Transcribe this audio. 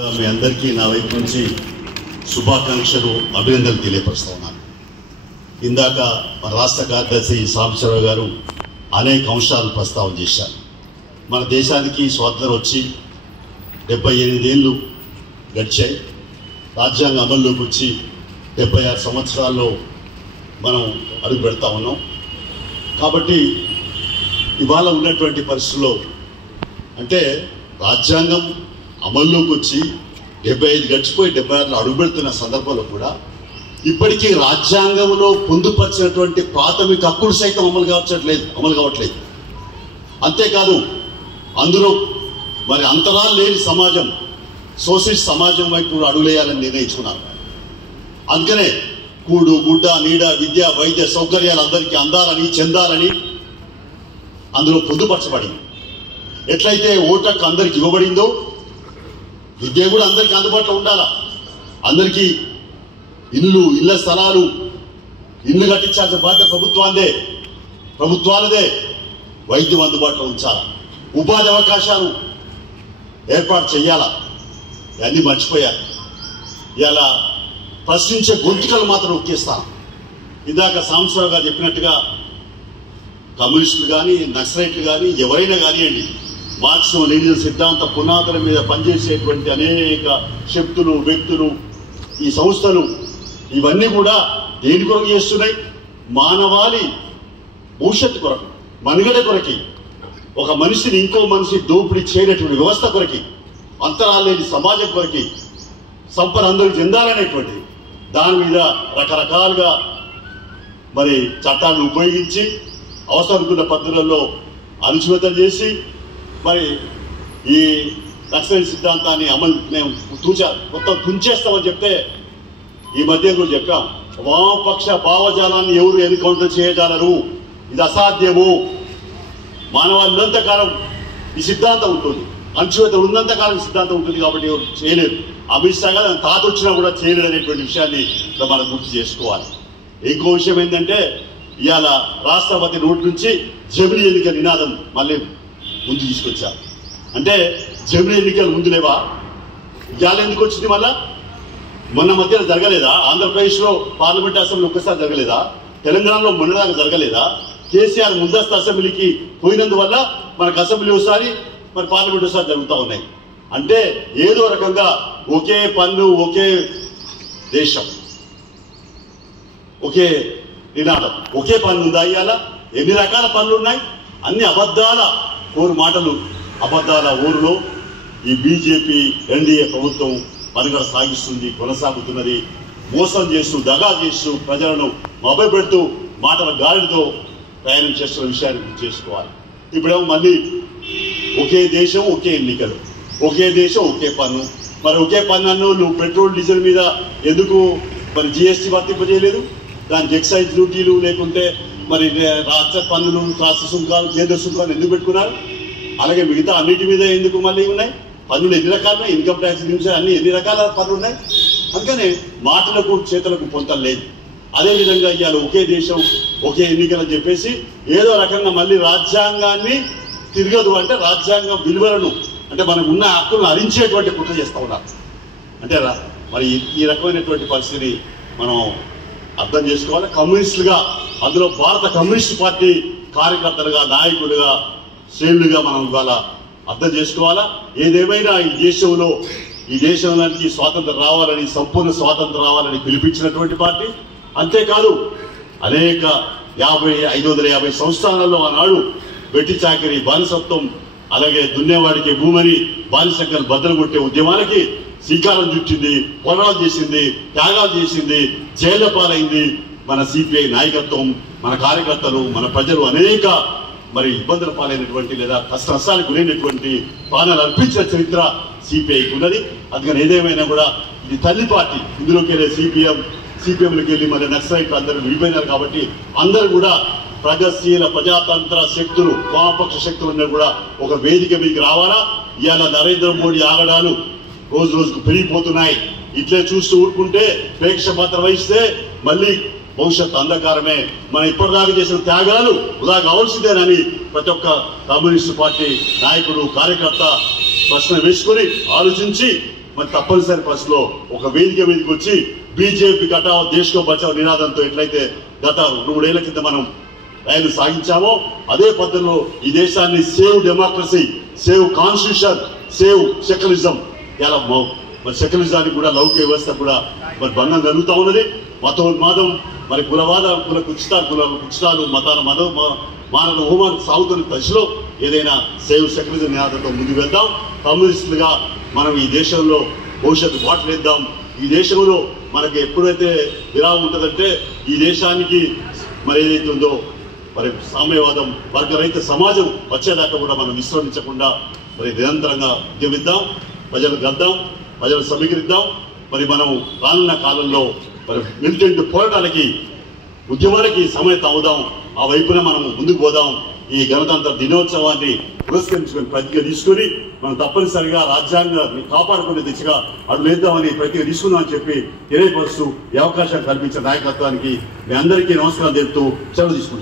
మీ అందరికీ నా వైపు నుంచి శుభాకాంక్షలు అభినందనలు తెలియపరుస్తున్నాను. ఇందాక మన రాష్ట్ర కార్యదర్శి సాంబశివరావు గారు అనేక అంశాలు ప్రస్తావన చేశారు. మన దేశానికి స్వాతంత్రం వచ్చి 78 ఏళ్ళు గడిచాయి. రాజ్యాంగం అమల్లోకి వచ్చి 76 సంవత్సరాల్లో మనం అడుగు పెడతా ఉన్నాం. కాబట్టి ఇవాళ ఉన్నటువంటి పరిస్థితుల్లో అంటే రాజ్యాంగం అమల్లోకి వచ్చి 75 గడిచిపోయి 76లో అడుగుపెడుతున్న సందర్భంలో కూడా ఇప్పటికీ రాజ్యాంగంలో పొందుపరిచినటువంటి ప్రాథమిక హక్కులు సైతం అమలు కావట్లేదు. అంతేకాదు అందులో మరి అంతరాలు లేని సమాజం, సోషలిస్ట్ సమాజం వైపు అడుగులేయాలని నిర్ణయించుకున్నారు. అందుకనే కూడు గుడ్డ నీడ విద్య వైద్య సౌకర్యాలు అందరికీ అందాలని చెందాలని అందులో పొందుపరచబడింది. ఎట్లయితే ఓటకు అందరికి ఇవ్వబడిందో విద్య కూడా అందరికీ అందుబాటులో ఉండాలా. అందరికీ ఇళ్ల స్థలాలు ఇల్లు కట్టించాల్సిన బాధ్యత ప్రభుత్వాలదే. వైద్యం అందుబాటులో ఉంచాలా, ఉపాధి అవకాశాలు ఏర్పాటు చేయాలా. ఇవన్నీ మర్చిపోయారు. ఇలా ప్రశ్నించే గొంతుకలు మాత్రం ఒక్కేస్తాను. ఇందాక సాంబశివరావు గారు చెప్పినట్టుగా కమ్యూనిస్టులు కానీ నక్సలైట్లు కానీ ఎవరైనా కానివ్వండి, మార్క్స్ లెనిన్ సిద్ధాంత పునాదుల మీద పనిచేసేటువంటి అనేక శక్తులు, వ్యక్తులు, ఈ సంస్థలు ఇవన్నీ కూడా దేని కొరకు చేస్తున్నాయి? మానవాళి భవిష్యత్తు కొరకు, మనుగడ కొరకి, ఒక మనిషిని ఇంకో మనిషి దోపిడీ చేయనటువంటి వ్యవస్థ కొరకి, అంతరాలు లేని సమాజం కొరకి, సంపద అందరికి చెందాలనేటువంటి దాని మీద రకరకాలుగా మరి చట్టాలను ఉపయోగించి అవసరమైన పద్ధతులలో అణచివేతం చేసి మరి ఈ నక్సలైట్ సిద్ధాంతాన్ని మొత్తం తుంచేస్తామని చెప్తే ఈ మధ్య కూడా చెప్పాం, వామపక్ష భావజాలాన్ని ఎవరు ఎన్కౌంటర్ చేయగలరు, ఇది అసాధ్యము. మానవాళి ఉన్నంతకాలం ఈ సిద్ధాంతం ఉంటుంది, అణచివేత ఉన్నంతకాలం సిద్ధాంతం ఉంటుంది. కాబట్టి ఎవరు చేయలేరు. అమిత్ షా గారు తాత వచ్చినా కూడా చేయలేడు అనేటువంటి విషయాన్ని మనం గుర్తు చేసుకోవాలి. ఇంకో విషయం ఏంటంటే ఇవాళ రాష్ట్రపతి నోటి నుంచి జమిలీ ఎన్నికల నినాదం మళ్ళీ ముందు తీసుకొచ్చారు. అంటే జమిలీ ఎన్నికలు ముందు లేవా? ఇవాళ ఎందుకు వచ్చింది? మళ్ళా మొన్న మధ్యలో జరగలేదా? ఆంధ్రప్రదేశ్లో పార్లమెంట్ అసెంబ్లీ ఒక్కసారి జరగలేదా? తెలంగాణలో మొన్నదాకా జరగలేదా? కేసీఆర్ ముందస్తు అసెంబ్లీకి పోయినందువల్ల మనకు అసెంబ్లీ ఒకసారి మరి పార్లమెంట్ ఒకసారి జరుగుతూ ఉన్నాయి. అంటే ఏదో రకంగా ఒకే పన్ను, ఒకే దేశం, ఒకే నినాదం, ఒకే పన్ను ఉందా? ఇవాళ ఎన్ని రకాల పనులు ఉన్నాయి? అన్ని అబద్ధాల మాటలు, అబద్ధాల ఊరులో ఈ బీజేపీ ఎన్డీఏ ప్రభుత్వం మనుగడ సాగిస్తుంది, కొనసాగుతున్నది. మోసం చేస్తూ, దగా చేస్తూ, ప్రజలను మభ్యపెడుతూ, మాటల గాలితో ప్రయాణం చేస్తున్న విషయాన్ని గుర్తు చేసుకోవాలి. ఇప్పుడేమో మళ్ళీ ఒకే దేశం, ఒకే ఎన్నికలు, ఒకే దేశం, ఒకే పన్ను. మరి ఒకే పన్ను అన్నోళ్ళు పెట్రోల్ డీజిల్ మీద ఎందుకు మరి జిఎస్టీ వర్తింపజేయలేదు? దానికి ఎక్సైజ్ డ్యూటీలు లేకుంటే మరి రాష్ట్ర పన్నులు, రాష్ట్ర సుంకాలు, కేంద్ర సుంకాలు ఎందుకు పెట్టుకున్నారు? అలాగే మిగతా అన్నిటి మీద ఎందుకు మళ్ళీ ఉన్నాయి పన్నులు? ఎన్ని రకాలు? ఇన్కమ్ ట్యాక్స్ నుంచి అన్ని ఎన్ని రకాల పన్నులు ఉన్నాయి? అందుకనే మాటలకు చేతులకు పొంతలు లేదు. అదేవిధంగా ఇవాళ ఒకే దేశం, ఒకే ఎన్నికలు అని చెప్పేసి ఏదో రకంగా మళ్ళీ రాజ్యాంగాన్ని తిరగదు అంటే రాజ్యాంగ విలువలను అంటే మనకు ఉన్న హక్కులను హరించేటువంటి కుట్ర చేస్తూ ఉన్నారు. అంటే మరి ఈ రకమైనటువంటి పరిస్థితిని మనం అర్థం చేసుకోవాలి. కమ్యూనిస్టులుగా, అందులో భారత కమ్యూనిస్ట్ పార్టీ కార్యకర్తలుగా, నాయకులుగా, శ్రేణులుగా మనం ఇవాళ అర్థం చేసుకోవాలా. ఏదేమైనా ఈ దేశంలోకి స్వాతంత్రం రావాలని, సంపూర్ణ స్వాతంత్రం రావాలని పిలిపించినటువంటి పార్టీ. అంతేకాదు అనేక 550 సంవత్సరాలలో ఆనాడు వెట్టి చాకిరి, బానిసత్వం, అలాగే దున్నేవాడికి భూమిని బానిసంకలు బద్దలు కొట్టే ఉద్యమాలకి శ్రీకారం చుట్టింది, పోరాటాలు చేసింది, త్యాగాలు చేసింది, జైళ్ల పాలైంది. మన సిపిఐ నాయకత్వం, మన కార్యకర్తలు, మన ప్రజలు అనేక మరి ఇబ్బందుల పాలైనటువంటి లేదా కష్ట నష్టాలకు గురైనటువంటి ప్రాణాలు అర్పించిన చరిత్ర సిపిఐకి ఉన్నది. అందుకని ఏదేమైనా కూడా ఇది తల్లి పార్టీ. ఇందులోకి వెళ్ళే సిపిఎంలోకి వెళ్ళి మరి నక్సలైట్లు అందరూ విడిపోయినారు. కాబట్టి అందరూ కూడా ప్రగతిశీల ప్రజాతంత్ర శక్తులు, వామపక్ష శక్తులు కూడా ఒక వేదిక మీదకి రావాలా. ఇవాళ నరేంద్ర మోడీ ఆగడాలు రోజు రోజుకు పెరిగిపోతున్నాయి. ఇట్లే చూస్తూ ఊరుకుంటే, ప్రేక్ష పాత్ర వహిస్తే మళ్ళీ భవిష్యత్తు అంధకారమే. మనం ఇప్పటిదాకా చేసిన త్యాగాలు వృధా కావాల్సిందేనని ప్రతి ఒక్క కమ్యూనిస్టు పార్టీ నాయకుడు, కార్యకర్త ప్రశ్న వేసుకొని ఆలోచించి మరి తప్పనిసరి పరిస్థితిలో ఒక వేదిక మీదకి వచ్చి బీజేపీ కటావ్ దేశ్కో బచావ్ నినాదంతో ఎట్లయితే గత 2-3 ఏళ్ల కింద మనం రైలు సాగించామో అదే పద్ధతిలో ఈ దేశాన్ని save democracy, save constitution, save secularism, ఇలా మరి సెక్యులరిజానికి కూడా లౌకిక వ్యవస్థ కూడా మరి భంగం కలుగుతూ ఉన్నది. మతోన్మాదం, మరి కుల కుచితాలు, మతాల మానవ హోమాలు సాగుతున్న దశలో ఏదైనా సేవ్ సెక్యులరిజం నినాదంతో ముందుకు వెళ్దాం. కమ్యూనిస్టులుగా మనం ఈ దేశంలో భవిష్యత్తు బాటలేద్దాం. ఈ దేశంలో మనకి ఎప్పుడైతే విరామం ఉంటుందంటే ఈ దేశానికి మరి ఏదైతే ఉందో మరి సామ్యవాదం, వర్గరహిత సమాజం వచ్చేదాకా కూడా మనం విశ్రమించకుండా మరి నిరంతరంగా ఉద్యమిద్దాం, ప్రజలు గద్దాం, ప్రజలు సమీకరిద్దాం. మరి మనం రానున్న కాలంలో మరి మిలిటెంట్ పోరాటాలకి, ఉద్యమాలకి సమేత అవుదాం. ఆ వైపున మనం ముందుకు పోదాం. ఈ గణతంత్ర దినోత్సవాన్ని పురస్కరించుకుని ప్రతిజ్ఞ తీసుకుని మనం తప్పనిసరిగా రాజ్యాంగాన్ని కాపాడుకునే దిశగా అడుగులేద్దామని ప్రతిజ్ఞ తీసుకుందామని చెప్పి తెలియపరుస్తూ ఈ అవకాశం కల్పించిన నాయకత్వానికి మీ అందరికీ నమస్కారం తెలుపుతూ సెలవు తీసుకుంటాం.